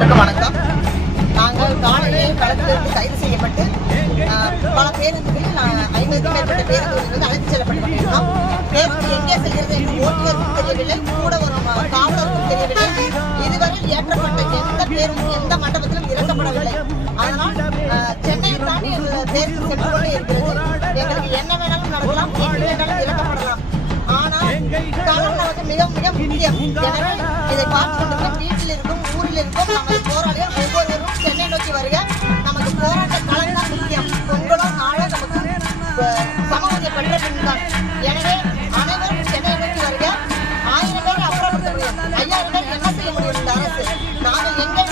வணக்கம். நாங்கள் காலையிலே களத்திலிருந்து கைது செய்யப்பட்டு பல பேருந்துகளில் 50க்கும் மேற்பட்ட பேருந்துகளில் அழைத்து செல்லப்பட்டிருக்கிறோம். பேருந்து எங்கே செல்கிறது என்று ஓட்டுநருக்கும் தெரியவில்லை, கூட வரும் காவலருக்கும் தெரியவில்லை. இதுவரை ஏற்றப்பட்ட எந்த பேருந்தும் எந்த மண்டபத்திலும் இறக்கப்படவில்லை. அதனால் சென்னையை தாண்டி பேருந்து சென்று கொண்டே இருக்கிறது. எங்களுக்கு என்ன வேணாலும் நடக்கலாம், எங்கு வேணாலும் இறக்கப்படலாம். ஆனால் காலம் நமக்கு மிக மிக முக்கியம். எனவே இதை பார்த்து கொண்டிருக்க வீட்டில் இருக்கும், ஊரில் இருக்கும் நமது போராளிகள் ஒவ்வொருவரும் சென்னை நோக்கி வருக. நமக்கு போராட்ட களம் தான் முக்கியம். பொங்கலோ நாளோ நமக்கு சமூகத்தை பெற்ற பின்தான். எனவே அனைவரும் சென்னை நோக்கி வருக. 1000 பேர் அப்புறப்படுத்த முடியும், 5000 பேர் என்ன செய்ய முடியும் இந்த அரசு? நாங்கள் எங்கே